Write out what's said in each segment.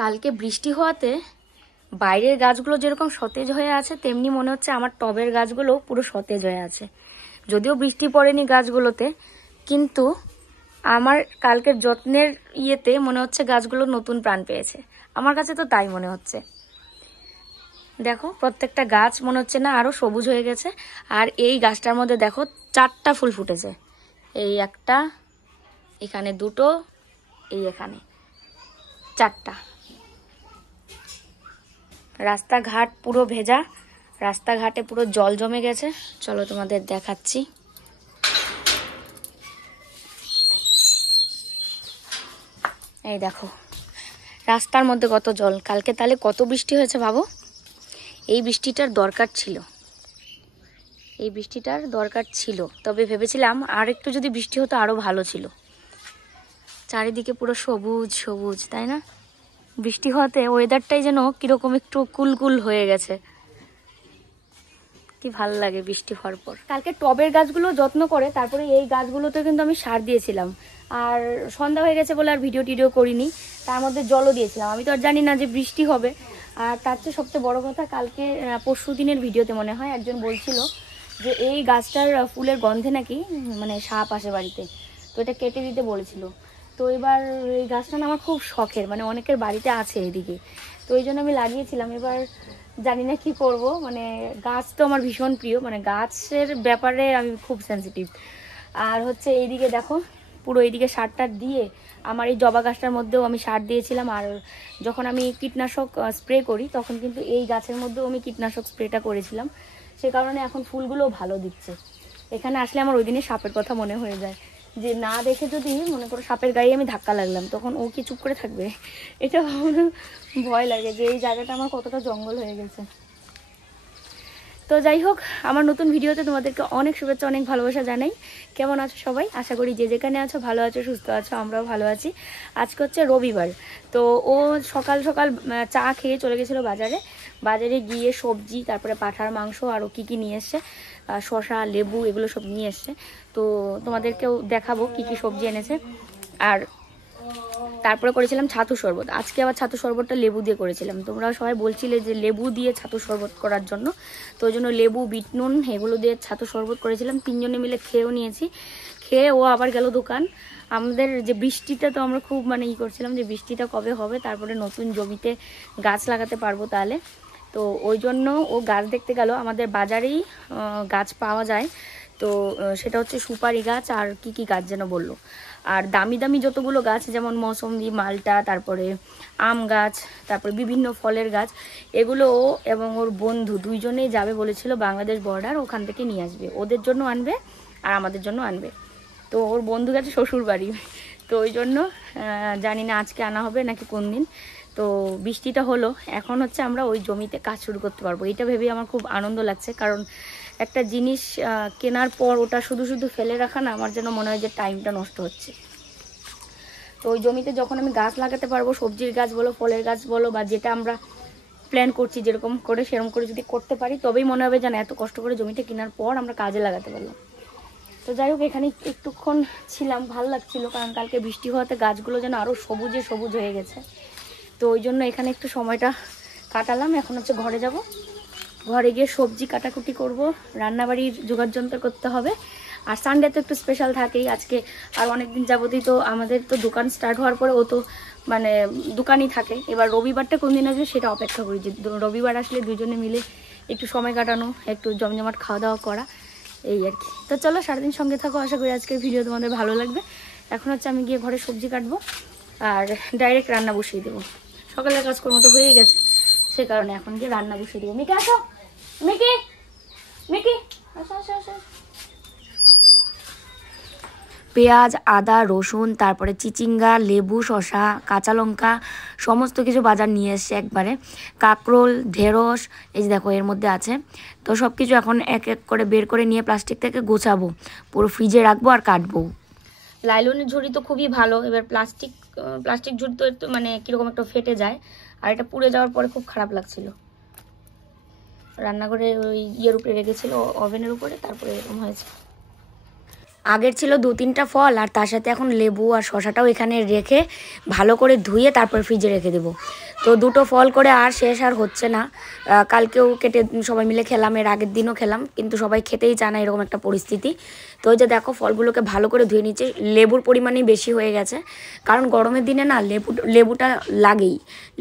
কালকে বৃষ্টি হওয়াতে বাইরের গাছগুলো যেরকম সতেজ হয়ে আছে তেমনি মনে হচ্ছে আমার টবের গাছগুলো পুরো সতেজ হয়ে আছে। যদিও বৃষ্টি পড়েনি গাছগুলোতে, কিন্তু আমার কালকের যত্নের ইয়েতে মনে হচ্ছে গাছগুলো নতুন প্রাণ পেয়েছে। আমার কাছে তো তাই মনে হচ্ছে। দেখো প্রত্যেকটা গাছ মনে হচ্ছে না আরো সবুজ হয়ে গেছে। আর এই গাছটার মধ্যে দেখো 4টা ফুল ফুটেছে। এই একটা, এখানে 2টো, এই এখানে 4টা। রাস্তাঘাট পুরো ভেজা, রাস্তাঘাটে পুরো জল জমে গেছে। চলো তোমাদের দেখাচ্ছি। এই দেখো রাস্তার মধ্যে কত জল। কালকে তাহলে কত বৃষ্টি হয়েছে ভাবো। এই বৃষ্টিটার দরকার ছিল, এই বৃষ্টিটার দরকার ছিল। তবে ভেবেছিলাম আর একটু যদি বৃষ্টি হতো আরো ভালো ছিল। চারিদিকে পুরো সবুজ সবুজ, তাই না? বৃষ্টি হওয়াতে ওয়েদারটাই যেন কিরকম একটু কুলকুল হয়ে গেছে। কি ভালো লাগে বৃষ্টি হওয়ার পর। কালকে টবের গাছগুলো যত্ন করে তারপরে এই গাছগুলোতে কিন্তু আমি সার দিয়েছিলাম। আর সন্ধ্যা হয়ে গেছে বলে আর ভিডিও টিডিও করিনি। তার মধ্যে জলও দিয়েছিলাম। আমি তো আর জানি না যে বৃষ্টি হবে। আর তার চেয়ে সবচেয়ে বড় কথা, কালকে পরশু দিনের ভিডিওতে মনে হয় একজন বলছিল যে এই গাছটার ফুলের গন্ধে নাকি মানে সাপ আসে বাড়িতে, তো এটা কেটে দিতে বলেছিল। তো এবার এই গাছটা না আমার খুব শখের, মানে অনেকের বাড়িতে আছে এদিকে, তো এই জন্য আমি লাগিয়েছিলাম। এবার জানি না কি করব, মানে গাছ তো আমার ভীষণ প্রিয়, মানে গাছের ব্যাপারে আমি খুব সেন্সিটিভ। আর হচ্ছে এইদিকে দেখো পুরো এইদিকে সারটা দিয়ে আমার এই জবা গাছটার মধ্যেও আমি সার দিয়েছিলাম। আর যখন আমি কীটনাশক স্প্রে করি তখন কিন্তু এই গাছের মধ্যেও আমি কীটনাশক স্প্রেটা করেছিলাম। সে কারণে এখন ফুলগুলোও ভালো দিচ্ছে। এখানে আসলে আমার ওই দিনে সাপের কথা মনে হয়ে যায়, যে না দেখে যদি মনে করো সাপের গায়ে আমি ধাক্কা লাগলাম তখন ও কি চুপ করে থাকবে? এটা ভয় লাগে যে এই জায়গাটা আমার কতটা জঙ্গল হয়ে গেছে। তো যাই হোক, আমার নতুন ভিডিওতে তোমাদেরকে অনেক শুভেচ্ছা, অনেক ভালোবাসা জানাই। কেমন আছো সবাই? আশা করি যে যেখানে আছো ভালো আছো, সুস্থ আছো। আমরাও ভালো আছি। আজকে হচ্ছে রবিবার, তো ও সকাল সকাল চা খেয়ে চলে গেছিলো বাজারে। বাজারে গিয়ে সবজি, তারপরে পাঁঠার মাংস, আরও কী কী নিয়ে এসছে, শসা, লেবু, এগুলো সব নিয়ে এসছে। তো তোমাদেরকেও দেখাবো কী কী সবজি এনেছে। আর তারপরে করেছিলাম ছাতু শরবত। আজকে আবার ছাতু শরবতটা লেবু দিয়ে করেছিলাম। তোমরা সবাই বলছিলে যে লেবু দিয়ে ছাতু শরবত করার জন্য, তো ওই জন্য লেবু, বিট নুন এগুলো দিয়ে ছাতু শরবত করেছিলাম। 3 জনে মিলে খেয়েও নিয়েছি। খেয়ে ও আবার গেল দোকান। আমাদের যে বৃষ্টিটা, তো আমরা খুব মানে করছিলাম যে বৃষ্টিটা কবে হবে, তারপরে নতুন জমিতে গাছ লাগাতে পারবো তাহলে। তো ওই জন্য ও গাছ দেখতে গেল। আমাদের বাজারেই গাছ পাওয়া যায়, তো সেটা হচ্ছে সুপারি গাছ আর কি কি গাছ যেন বললো। আর দামি দামি যতগুলো গাছ, যেমন মৌসম্বি, মালটা, তারপরে আম গাছ, তারপরে বিভিন্ন ফলের গাছ, এগুলো ও এবং ওর বন্ধু 2 জনেই যাবে বলেছিল বাংলাদেশ বর্ডার, ওখান থেকে নিয়ে আসবে। ওদের জন্য আনবে আর আমাদের জন্য আনবে। তো ওর বন্ধু গেছে শ্বশুর বাড়ি, তো ওই জন্য জানি না আজকে আনা হবে নাকি কোন দিন। তো বৃষ্টিটা হলো, এখন হচ্ছে আমরা ওই জমিতে কাজ শুরু করতে পারবো। এটা ভেবে আমার খুব আনন্দ লাগছে, কারণ একটা জিনিস কেনার পর ওটা শুধু শুধু ফেলে রাখা না, আমার যেন মনে হয় যে টাইমটা নষ্ট হচ্ছে। তো ওই জমিতে যখন আমি গাছ লাগাতে পারবো, সবজির গাছ বলো, ফলের গাছ বলো, বা যেটা আমরা প্ল্যান করছি যেরকম করে সেরকম করে যদি করতে পারি, তবেই মনে হবে যেন এত কষ্ট করে জমিতে কেনার পর আমরা কাজে লাগাতে পারলাম। তো যাই হোক, এখানে একটুক্ষণ ছিলাম, ভালো লাগছিল, কারণ কালকে বৃষ্টি হওয়াতে গাছগুলো যেন আরও সবুজে সবুজ হয়ে গেছে। তো ওই জন্য এখানে একটু সময়টা কাটালাম। এখন হচ্ছে ঘরে যাব, ঘরে গিয়ে সবজি কাটাকুটি করব, রান্নাবাড়ির জোগাড় যন্ত্র করতে হবে। আর সানডে তো একটু স্পেশাল থাকেই। আজকে আর অনেকদিন যাবতই তো আমাদের তো দোকান স্টার্ট হওয়ার পরে ও তো মানে দোকানই থাকে। এবার রবিবারটা কোন দিন আসবে সেটা অপেক্ষা করি, যে রবিবার আসলে 2 জনে মিলে একটু সময় কাটানো, একটু জমজমাট খাওয়া দাওয়া করা, এই আর কি। তো চলো সারাদিন সঙ্গে থাকো, আশা করি আজকের ভিডিও তোমাদের ভালো লাগবে। এখন হচ্ছে আমি গিয়ে ঘরে সবজি কাটবো আর ডাইরেক্ট রান্না বসিয়ে দেবো। সকালের কাজকর্ম তো হয়ে গেছে, সে কারণে এখন গিয়ে রান্না বসিয়ে দেবো। মিকি আসো, মিকি, মিকি আসো আসো আসো। পেঁয়াজ, আদা, রসুন, তারপরে চিচিঙ্গা, লেবু, শসা, কাঁচা লঙ্কা, সমস্ত কিছু বাজার নিয়ে এসছে একবারে। কাঁকরোল, ঢেঁড়স, এই যে দেখো এর মধ্যে আছে। তো সব কিছু এখন এক এক করে বের করে নিয়ে প্লাস্টিক থেকে গোছাবো, পুরো ফ্রিজে রাখবো আর কাটবো। লাইলনের ঝুড়ি তো খুবই ভালো, এবার প্লাস্টিক ঝুড়ি তো একটু মানে কীরকম একটা ফেটে যায়, আর এটা পুড়ে যাওয়ার পরে খুব খারাপ লাগছিল। রান্নাঘরে ওই ইয়ের উপরে রেখেছিল, ওভেনের উপরে, তারপরে এরকম হয়েছে। আগের ছিল 2-3টা ফল আর তার সাথে এখন লেবু আর শশাটাও এখানে রেখে ভালো করে ধুয়ে তারপর ফ্রিজে রেখে দেবো। তো 2টো ফল করে আর শেষ আর হচ্ছে না। কালকেও কেটে সবাই মিলে খেলাম, এর আগের দিনও খেলাম, কিন্তু সবাই খেতেই চায় না, এরকম একটা পরিস্থিতি। তো ওই যে দেখো ফলগুলোকে ভালো করে ধুয়ে নিচ্ছে। লেবুর পরিমাণই বেশি হয়ে গেছে, কারণ গরমের দিনে না লেবুটা লাগেই।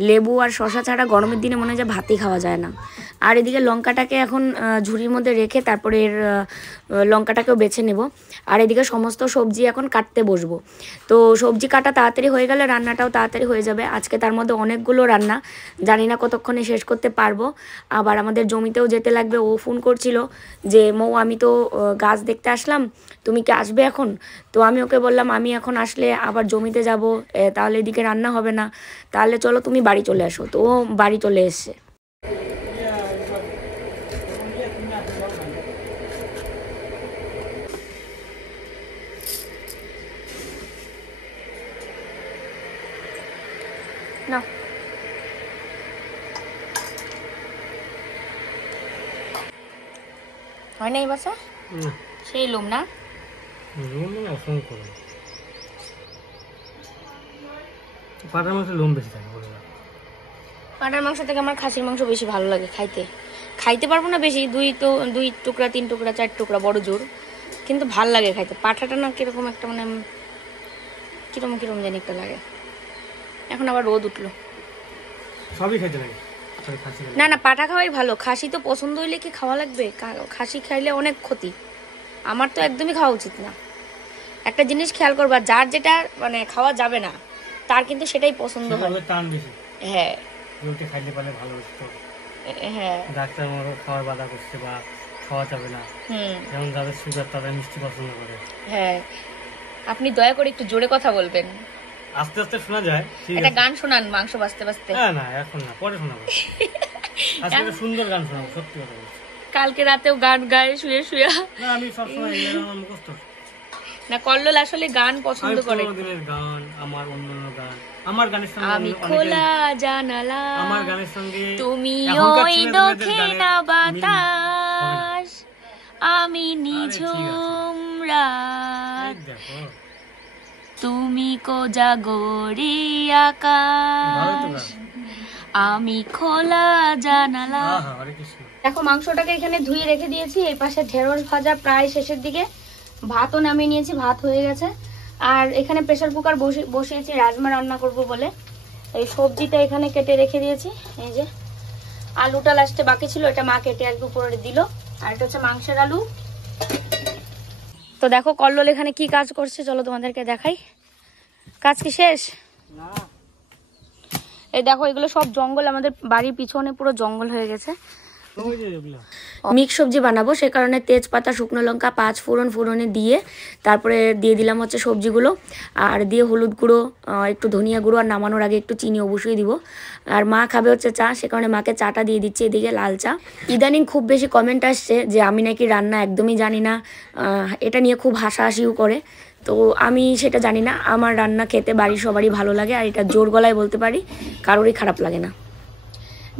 লেবু আর শশা ছাড়া গরমের দিনে মনে হয় যে ভাতই খাওয়া যায় না। আর এদিকে লঙ্কাটাকে এখন ঝুড়ির মধ্যে রেখে তারপরে এর লঙ্কাটাকেও বেছে নেব। আর এদিকে সমস্ত সবজি এখন কাটতে বসবো। তো সবজি কাটা তাড়াতাড়ি হয়ে গেলে রান্নাটাও তাড়াতাড়ি হয়ে যাবে। আজকে তার মধ্যে অনেকগুলো রান্না, জানি না কতক্ষণে শেষ করতে পারবো। আবার আমাদের জমিতেও যেতে লাগবে। ও ফোন করছিল যে মৌ আমি তো গাছ দেখতে আসলাম, তুমি কি আসবে এখন? তো আমি ওকে বললাম আমি এখন আসলে আবার জমিতে যাব, তাহলে এদিকে রান্না হবে না, তাহলে চলো তুমি বাড়ি চলে আসো। তো ও বাড়ি চলে এসছে। না হয় না এই বাসা সেই লোম না পাটার মাংস লোম বেশি থাকে। পাটার মাংস থেকে আমার খাসির মাংস বেশি ভালো লাগে খাইতে পারবো না বেশি, 2 টুকরা 3 টুকরা 4 টুকরা বড় জোর, কিন্তু ভাল লাগে খাইতে। পাঠাটা না কিরকম একটা মানে কিরম জানি একটা লাগে। এখন আবার রোদ উঠলো, সবই খাইতে লাগে। না পাঠা খাওয়াই ভালো। খাসি তো পছন্দ হইলে কি খাওয়া লাগবে? খাসি খাইলে অনেক ক্ষতি, আমার তো একদমই খাওয়া উচিত না। একটা জিনিস খেয়াল করবা, যার যেটা মানে খাওয়া যাবে না তার কিন্তু সেটাই পছন্দ হয়। হ্যাঁ খাইতে পারলে ভালো হতো। হ্যাঁ ডাক্তার মনে খাওয়ার বাধা করছে বা খাওয়া যাবে না, যেমন যাদের সুগার তারা মিষ্টি পছন্দ করে। হ্যাঁ আপনি দয়া করে একটু জোরে কথা বলবেন, আস্তে আস্তে শোনা যায়। একটা গান শোনান মাংস বাজতে বাজতে। না এখন না, পরে শোনাবো। আজকে সুন্দর গান শোনাবো, সত্যি কথা বলছি। কালকে রাতেও গান গায়ে শুয়ে শুয়ে। না আমি সবসময় এই গান আমার মুখস্থ না। কল্লোল আসলে গান পছন্দ করে। দিনের গান, আমার অন্যান্য গান, আমার গানের সঙ্গে আমি খোলা জানালা, আমার গানের সঙ্গে তুমি ওই দক্ষিণা বাতাস, আমি নিঝুম রাত, তুমি কোজাগরি আকাশ, আমি খোলা জানালা। দেখো মাংসটাকে এখানে ধুয়ে রেখে দিয়েছি। এই পাশে ঢেঁড়স ভাজা প্রায় শেষের দিকে, ভাতও নামিয়ে নিয়েছি, ভাত হয়ে গেছে। আর এখানে প্রেসার কুকার বসিয়েছি রাজমা রান্না করব বলে। এই সবজিটা এখানে কেটে রেখে দিয়েছি। এই যে আলুটা লাস্টে বাকি ছিল, এটা মা কেটে আর উপরে দিল। আর এটা হচ্ছে মাংসের আলু। তো দেখো কল্লোল এখানে কি কাজ করছে, চলো তোমাদেরকে দেখাই। কাজ কি শেষ? না এই দেখো এগুলো সব জঙ্গল, আমাদের বাড়ির পিছনে পুরো জঙ্গল হয়ে গেছে। মিক্স সবজি বানাবো, সে কারণে তেজপাতা, শুকনো লঙ্কা, 5 ফোড়নে দিয়ে তারপরে দিয়ে দিলাম হচ্ছে সবজিগুলো, আর দিয়ে হলুদ গুঁড়ো, একটু ধনিয়া গুঁড়ো, আর নামানোর আগে একটু চিনি অবশ্যই দিব। আর মা খাবে হচ্ছে চা, সে কারণে মাকে চাটা দিয়ে দিচ্ছি। এদিকে লাল চা। ইদানিং খুব বেশি কমেন্ট আসছে যে আমি নাকি রান্না একদমই জানি না, এটা নিয়ে খুব হাসাহাসিও করে। তো আমি সেটা জানি না, আমার রান্না খেতে বাড়ির সবারই ভালো লাগে, আর এটা জোর গলায় বলতে পারি কারোরই খারাপ লাগে না।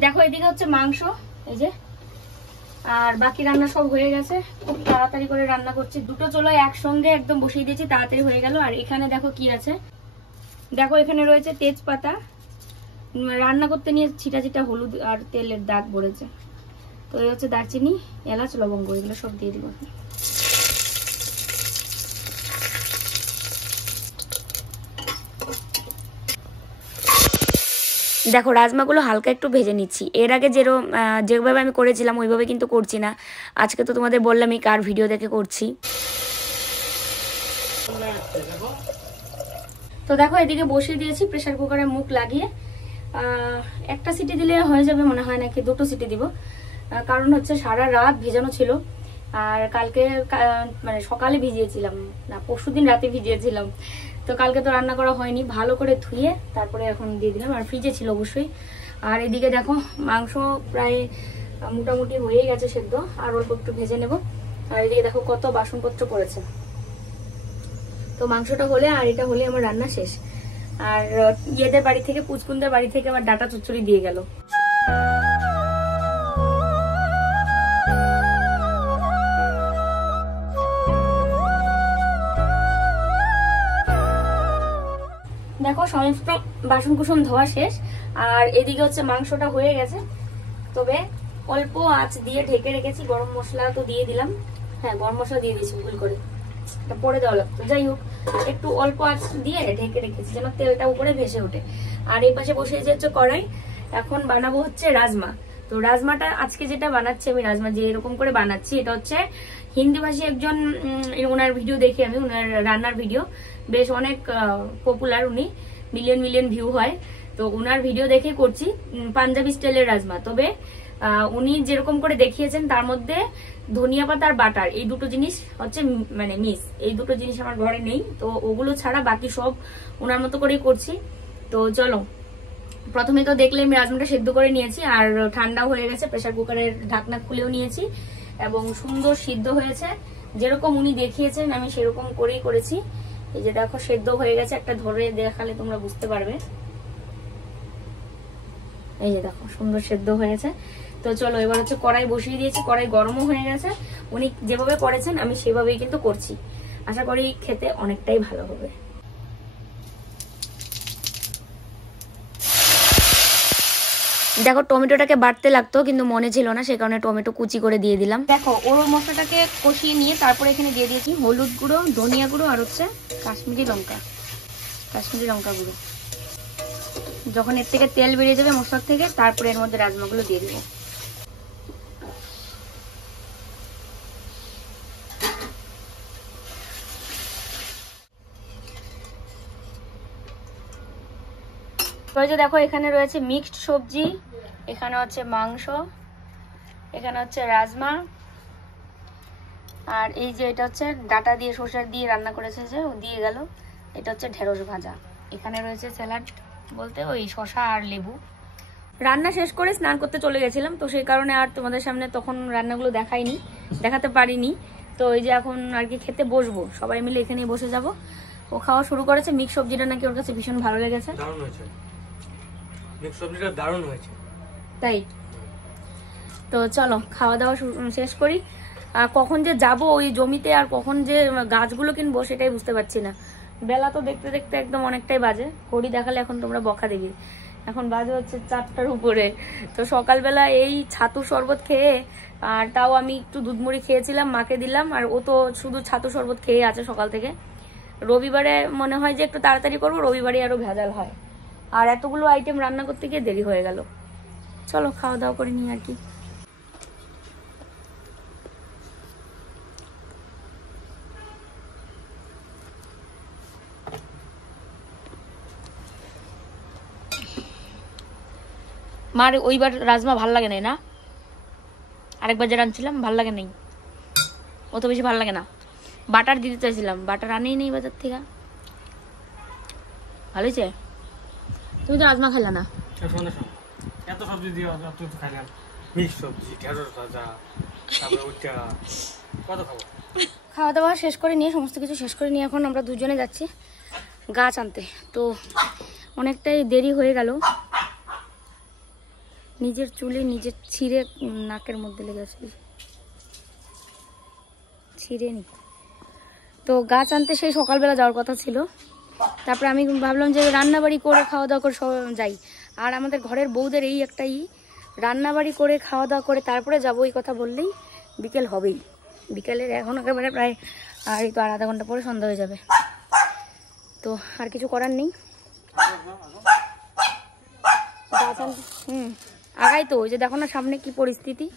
দেখো এদিকে হচ্ছে মাংস, এই যে, আর বাকি রান্না সব হয়ে গেছে। খুব তাড়াতাড়ি করে রান্না করছি, দুটো চলো একসঙ্গে একদম বসিয়ে দিয়েছি, তাড়াতাড়ি হয়ে গেল। আর এখানে দেখো কি আছে, দেখো এখানে রয়েছে তেজপাতা, রান্না করতে নিয়ে ছিটা ছিটা হলুদ আর তেলের দাগ পড়েছে। তো এই হচ্ছে দারচিনি, এলাচ, লবঙ্গ, এগুলো সব দিয়ে দিব। দেখো রাজমাগুলো হালকা একটু ভেজে নিচ্ছি। এর আগে যেভাবে আমি করেছিলাম ওইভাবে কিন্তু করছি না। আজকে তো তোমাদের বললামই কার ভিডিও দেখে করছি। তো দেখো এদিকে বসিয়ে দিয়েছি প্রেসার কুকারে মুখ লাগিয়ে। একটা সিটি দিলে হয়ে যাবে মনে হয়, নাকি 2টো সিটি দিব, কারণ হচ্ছে সারা রাত ভেজানো ছিল। আর কালকে মানে সকালে ভিজিয়েছিলাম, না পরশুদিন রাতে ভিজিয়েছিলাম। তো কালকে তো রান্না করা হয়নি, ভালো করে ধুয়ে তারপরে এখন দিয়ে দিলাম, আর ফ্রিজে ছিল অবশ্যই। আর এদিকে দেখো মাংস প্রায় মোটামুটি হয়ে গেছে সেদ্ধ, আর অল্প একটু ভেজে নেব। আর এদিকে দেখো কত বাসনপত্র পড়েছে। তো মাংসটা হলে আর এটা হলে আমার রান্না শেষ। আর ইয়েদের বাড়ি থেকে, পুচকুনদের বাড়ি থেকে আবার ডাটা চচ্চড়ি দিয়ে গেল। দেখো সমস্ত বাসন কুসন ধোয়া শেষ, আর এদিকে হচ্ছে মাংসটা হয়ে গেছে। তবে অল্প আঁচ দিয়ে ঢেকে রেখেছি, গরম মশলা তো দিয়ে দিলাম, হ্যাঁ গরম মশলা দিয়ে দিয়েছি ভুল করে, এটা পরে দেওয়া লাগতো। যাই হোক, একটু অল্প আঁচ দিয়ে ঢেকে রেখেছি যেন তেলটা উপরে ভেসে ওঠে। আর এই পাশে বসে যাচ্ছে কড়াই, এখন বানাবো হচ্ছে রাজমা। তো রাজমাটা আজকে যেটা বানাচ্ছি আমি, রাজমা যে এরকম করে বানাচ্ছি, এটা হচ্ছে হিন্দি ভাষী একজন, ওনার ভিডিও দেখি আমি, ওনার রান্নার ভিডিও বেশ অনেক পপুলার, উনি মিলিয়ন ভিউ হয়। তো ওনার ভিডিও দেখে করছি পাঞ্জাবি স্টাইলের রাজমা। তবে উনি যেরকম করে দেখিয়েছেন তার মধ্যে ধনিয়া পাতা আর বাটার এই দুটো জিনিস হচ্ছে মানে মিস, এই দুটো জিনিস আমার ঘরে নেই। তো ওগুলো ছাড়া বাকি সব ওনার মতো করেই করছি। তো চলো, প্রথমে তো দেখলে আমি রাজমাটা সেদ্ধ করে নিয়েছি, আর ঠান্ডাও হয়ে গেছে, প্রেসার কুকারের ঢাকনা খুলেও নিয়েছি এবং সুন্দর সিদ্ধ হয়েছে। যেরকম উনি দেখিয়েছেন আমি সেরকম করেই করেছি। এই যে দেখো সেদ্ধ হয়ে গেছে, একটা ধরে দেখালে তোমরা বুঝতে পারবে। এই যে দেখো সুন্দর সেদ্ধ হয়েছে। তো চলো এবার হচ্ছে কড়াই বসিয়ে দিয়েছি, কড়াই গরমও হয়ে গেছে। উনি যেভাবে করেছেন আমি সেভাবেই কিন্তু করছি, আশা করি খেতে অনেকটাই ভালো হবে। দেখো টমেটোটাকে বাটতে লাগতো কিন্তু মনে ছিল না, সে কারণে টমেটো কুচি করে দিয়ে দিলাম। দেখো ওর মশলাটাকে কষিয়ে নিয়ে তারপরে এখানে দিয়ে দিয়েছি হলুদ গুঁড়ো, ধনিয়া গুঁড়ো আর হচ্ছে কাশ্মীরি লঙ্কা গুঁড়ো। যখন এর থেকে তেল বেরিয়ে যাবে মশলার থেকে, তারপরে এর মধ্যে রাজমাগুলো দিয়ে দেবো। দেখো এখানে রয়েছে মিক্সড সবজি, এখানে হচ্ছে মাংস, এখানে হচ্ছে রাজমা, আর এই যে এটা হচ্ছে ডাটা দিয়ে সরষে দিয়ে রান্না করেছে, যে ও দিয়ে গেল, এটা হচ্ছে ঢেঁড়স ভাজা। এখানে রয়েছে স্যালাড বলতে ওই শসা আর লেবু। রান্না শেষ করে স্নান করতে চলে গেছিলাম, তো সেই কারণে আর তোমাদের সামনে তখন রান্নাগুলো দেখাতে পারিনি। তো এই যে এখন আর কি খেতে বসবো, সবাই মিলে এখানেই বসে যাব। ও খাওয়া শুরু করেছে, মিক্স সবজিটা নাকি ওর কাছে ভীষণ ভালো লেগেছে। সবজিটা দারুণ হয়েছে তাই। তো চলো খাওয়া দাওয়া শেষ করি। আর কখন যে যাব ওই জমিতে আর কখন যে গাছগুলো কিনবো সেটাই বুঝতে পারছি না। বেলা তো দেখতে দেখতে একদম অনেকটাই বাজে, ঘড়ি দেখালে এখন তোমরা বকা দেবে। এখন বাজে হচ্ছে 4টার উপরে। তো সকালবেলা এই ছাতু শরবত খেয়ে, আর তাও আমি একটু দুধ মুড়ি খেয়েছিলাম, মাকে দিলাম, আর ও তো শুধু ছাতু শরবত খেয়ে আছে সকাল থেকে। রবিবারে মনে হয় যে একটু তাড়াতাড়ি করবো, রবিবারে আরো ভেজাল হয়, আর এতগুলো আইটেম রান্না করতে গিয়ে দেরি হয়ে গেল। চলো খাওয়া দাওয়া করে নিই আর কি। মার ওইবার রাজমা ভাল লাগে নাই না, আরেকবার যে রাঁধছিলাম ভাল লাগে নাই, অত বেশি ভাল লাগে না। বাটার দিতে চাইছিলাম, বাটার আনেই নেই বাজার থেকে। ভালো হয়েছে? তুমি তো রাজমা খেলা না। এত সবজি দিয়ে খাইলাম, মিক্স সবজি, ঢেঁড়স ভাজা, তারপরে ওইটা কত খাবো। খাওয়া দাওয়া শেষ করে নিয়ে, সমস্ত কিছু শেষ করে নিয়ে এখন আমরা দুজনে যাচ্ছি গাছ আনতে। তো অনেকটাই দেরি হয়ে গেল, নিজের চুলে নিজের ছিঁড়ে নাকের মধ্যে লেগেছে, ছিঁড়ে নি। তো গাছ আনতে সেই সকালবেলা যাওয়ার কথা ছিল, তারপরে আমি ভাবলাম যে রান্নাবাড়ি করে খাওয়া দাওয়া করে সব যাই। আর আমাদের ঘরের বউদের এই একটাই, রান্নাবাড়ি করে খাওয়া দাওয়া করে তারপরে যাবো, এই কথা বললেই বিকেল হবেই। বিকেলের এখন একেবারে প্রায় আর এই তো আর আধা ঘন্টা পরে সন্ধ্যা হয়ে যাবে। তো আর কিছু করার নেই, গাছ আনতে আগাই তো। ওই যে দেখো না সামনে কি পরিস্থিতি,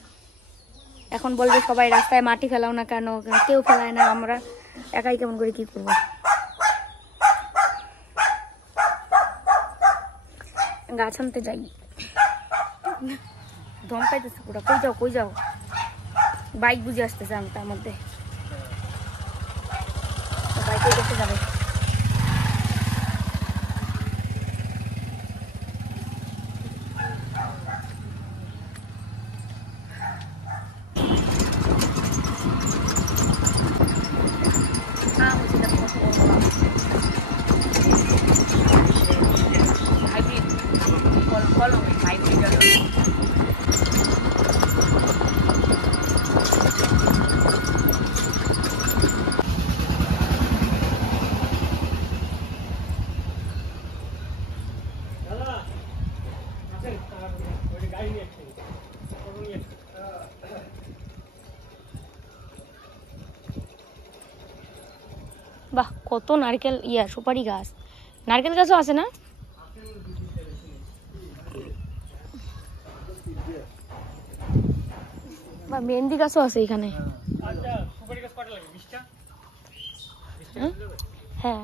এখন বলবে সবাই রাস্তায় মাটি ফেলাও না কেন, কেউ ফেলায় না, আমরা একাই কেমন করে কি করবো। গাছ আনতে যাই, দম পাইতেছে পুরো। কই যাও বাইক বুঝে আসতেছে আমি তার মধ্যে, বাইকে দেখতে যাবে। বাহ, কত নারকেল সুপারি গাছ, নারকেল গাছও আছে না? বা মেহেন্দি গাছও আছে এখানে। হ্যাঁ,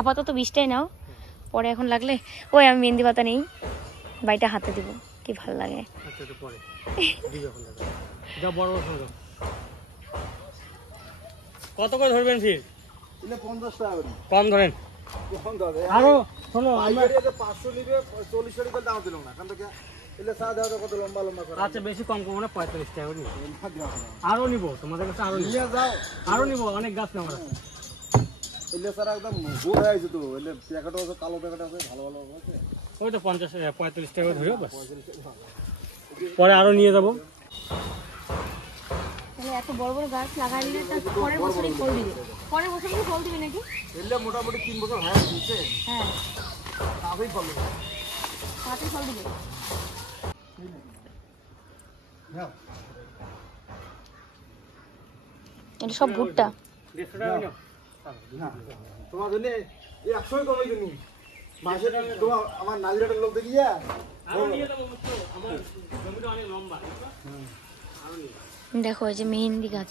আপাতত 20টাই নাও, পরে এখন লাগলে ওই আমি মেহেন্দি পাতা নেই, বাইটা হাতে দিব, কি ভালো লাগে। কত করে ধরবেন ফির? 50 টাকা করে কম ধরেন। আরো শোনো, 500 নিবে, 40 টাকা দাম দিলাম না কারণ থেকে এলে চা দাও কত লম্বা লম্বা করে। আচ্ছা, বেশি কম করবো না, 45 টাকা করে নিবো। আরো নিবো তোমাদের কাছে, আরো নিয়ে যাও, আরো নিবো, অনেক গাছ নেওয়ার আছে। এলে স্যার একদম গোল হয়ে আছে তো, এলে প্যাকেটও আছে, কালো প্যাকেট আছে, ভালো ভালো আছে। ওই তো 45 টাকা করে ধরিও, বাস পরে আরো নিয়ে যাবো। তাহলে এত বড় বড় গাছ লাগাইলে পরের বছরই ফল দিবে, পরের বছরই ফল দিবে নাকি? এলে মোটামুটি 3 বছর হয়ে গেছে। হ্যাঁ, তাতেই ফল দিবে। তাতে ফল দিবে। এটা সব ভুট্টা। 150 টাকা নিও। তোমার জন্য 100 কমাই দিনি মাসে। তোমার আমার নাজিরাটের লোক দেখিয়া আরো নিয়ে যাবো, বুঝছো? আমার জমিটা অনেক লম্বা। দেখো এই যে মেহেন্দি গাছ,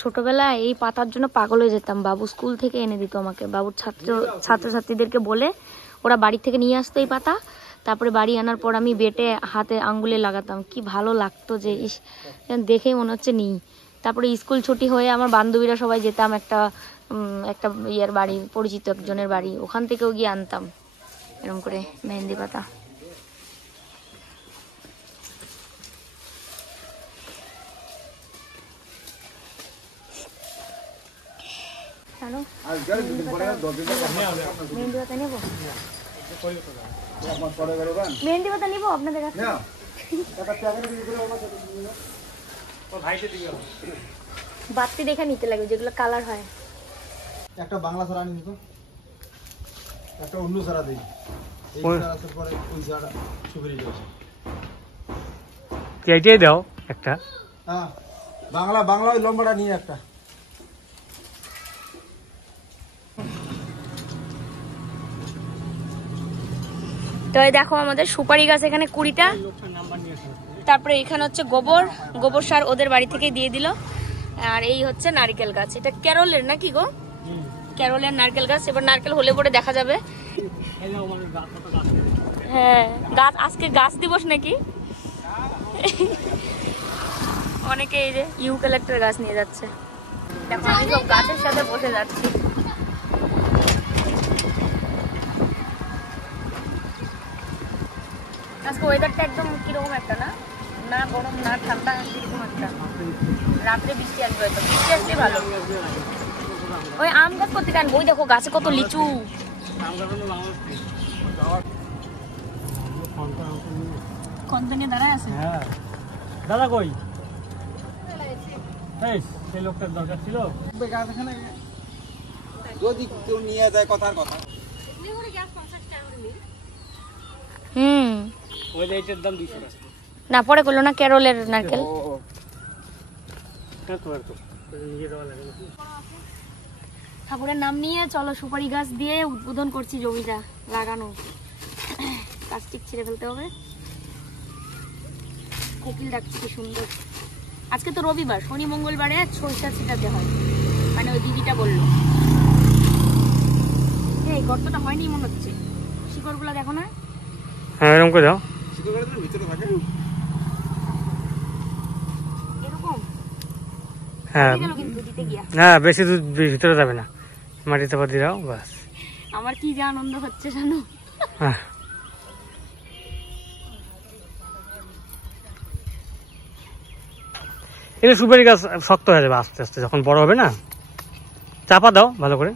ছোটবেলায় এই পাতার জন্য পাগল হয়ে যেতাম। বাবু স্কুল থেকে এনে দিত আমাকে, বাবুর ছাত্রছাত্রীদেরকে বলে ওরা বাড়ি থেকে নিয়ে আসতো এই পাতা, তারপরে বাড়ি আনার পর আমি বেটে হাতে আঙ্গুলে লাগাতাম, কি ভালো লাগতো যে ইস, দেখেই মনে হচ্ছে নিই। তারপরে স্কুল ছুটি হয়ে আমার বান্ধবীরা সবাই যেতাম একটা ইয়ের বাড়ি, পরিচিত একজনের বাড়ি, ওখান থেকেও গিয়ে আনতাম এরকম করে মেহেন্দি পাতা। মেহেন্দি পাতা নেবো, মেহেন্দি পাতা নিবো আপনাদের কাছে। বাতি দেখে নিতে লাগবে, যেগুলো কালার হয়। একটা বাংলা ছাড়া আনি তো, একটা অন্য ছাড়া দিই, এই ছাড়ার পরে ওই ছাড়া সুপারি যাচ্ছে। এইটাই দাও একটা। হ্যাঁ, বাংলা ওই লম্বাটা নিয়ে একটা। তো এই দেখো আমাদের সুপারি গাছ এখানে 20টা, তারপরে এখানে হচ্ছে গোবর সার ওদের বাড়ি থেকে দিয়ে দিল, আর এই হচ্ছে নারকেল গাছ। এটা কেরলের নাকি গো? কেরলের নারকেল গাছ। এবার নারকেল হলে পরে দেখা যাবে। হ্যাঁ, গাছ আজকে গাছ দিবস নাকি? অনেকে এই যে ইউক্যালিপটাস গাছ নিয়ে যাচ্ছে। দেখো আমি সব গাছের সাথে বসে যাচ্ছি। আজকে ওয়েদারটা একদম কিরকম একটা, না গরম না ঠান্ডা, কিরকম একটা। রাত্রে বৃষ্টি আসবে, হয়তো বৃষ্টি আসলে ভালো। ওই আম গাছ করতে কান, ওই দেখো গাছে কত লিচু। কন্তনে দাঁড়ায় আছে। হ্যাঁ, দাদা কই? সেই লোকটার দরকার ছিল। যদি কেউ নিয়ে যায় কথার কথা। ওই যে এইটার দাম 200 টাকা। না পরে করলো না কেরলের নারকেল। ঠাকুরের নাম নিয়ে চলো সুপারি গাছ দিয়ে উদ্বোধন করছি জমিটা লাগানো। প্লাস্টিক ছিঁড়ে ফেলতে হবে। কোকিল ডাকছে কি সুন্দর। আজকে তো রবিবার, শনি মঙ্গলবারে সরিষা ছিটাতে হয়, মানে ওই দিদিটা বললো। এই গর্তটা হয়নি মনে হচ্ছে, শিকড়গুলো দেখো না। হ্যাঁ, এরকম করে দাও। ভিতরে থাকে এরকম হ্যাঁ, গেল কিন্তু দিতে গিয়া। না বেশি দূর ভিতরে যাবে না, মাটিতে পাতি দাও বাস। আমার কি যে আনন্দ হচ্ছে জানো। হ্যাঁ, এটা সুপারি গাছ শক্ত হয়ে যাবে আস্তে আস্তে, যখন বড় হবে না। চাপা দাও ভালো করে।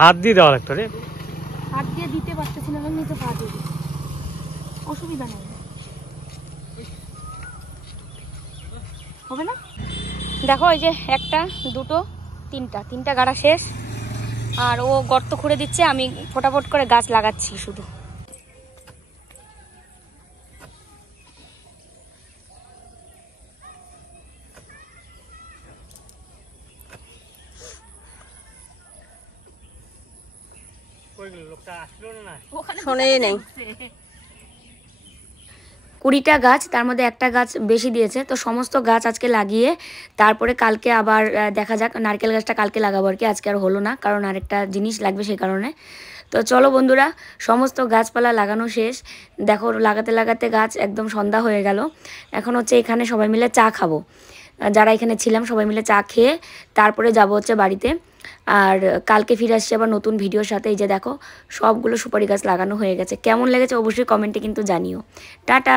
হাত দিয়ে দেওয়া লাগতো রে। হাত দিয়ে দিতে পারতেছি না, নিতে পারবো, অসুবিধা নেই, হবে না। দেখো এই যে 1 2 3টা গাড়া শেষ, আর ও গর্ত খুঁড়ে দিচ্ছে, আমি ফটাফট করে গাছ লাগাচ্ছি শুধু। গেল, লোকটা আসলো না? শোনেই নেই। 20টা গাছ, তার মধ্যে একটা গাছ বেশি দিয়েছে। তো সমস্ত গাছ আজকে লাগিয়ে তারপরে কালকে আবার দেখা যাক। নারকেল গাছটা কালকে লাগাবো আর কি, আজকে আর হলো না, কারণ আরেকটা জিনিস লাগবে সেই কারণে। তো চলো বন্ধুরা, সমস্ত গাছপালা লাগানো শেষ। দেখো লাগাতে লাগাতে গাছ একদম সন্ধ্যা হয়ে গেল। এখন হচ্ছে এখানে সবাই মিলে চা খাবো, যারা এখানে ছিলাম সবাই মিলে চা খেয়ে তারপরে যাব হচ্ছে বাড়িতে। আর কালকে ফিরে আসছি আবার নতুন ভিডিওর সাথে। এই যে দেখো সবগুলো সুপারি গাছ লাগানো হয়ে গেছে। কেমন লেগেছে অবশ্যই কমেন্টে কিন্তু জানিও। টাটা।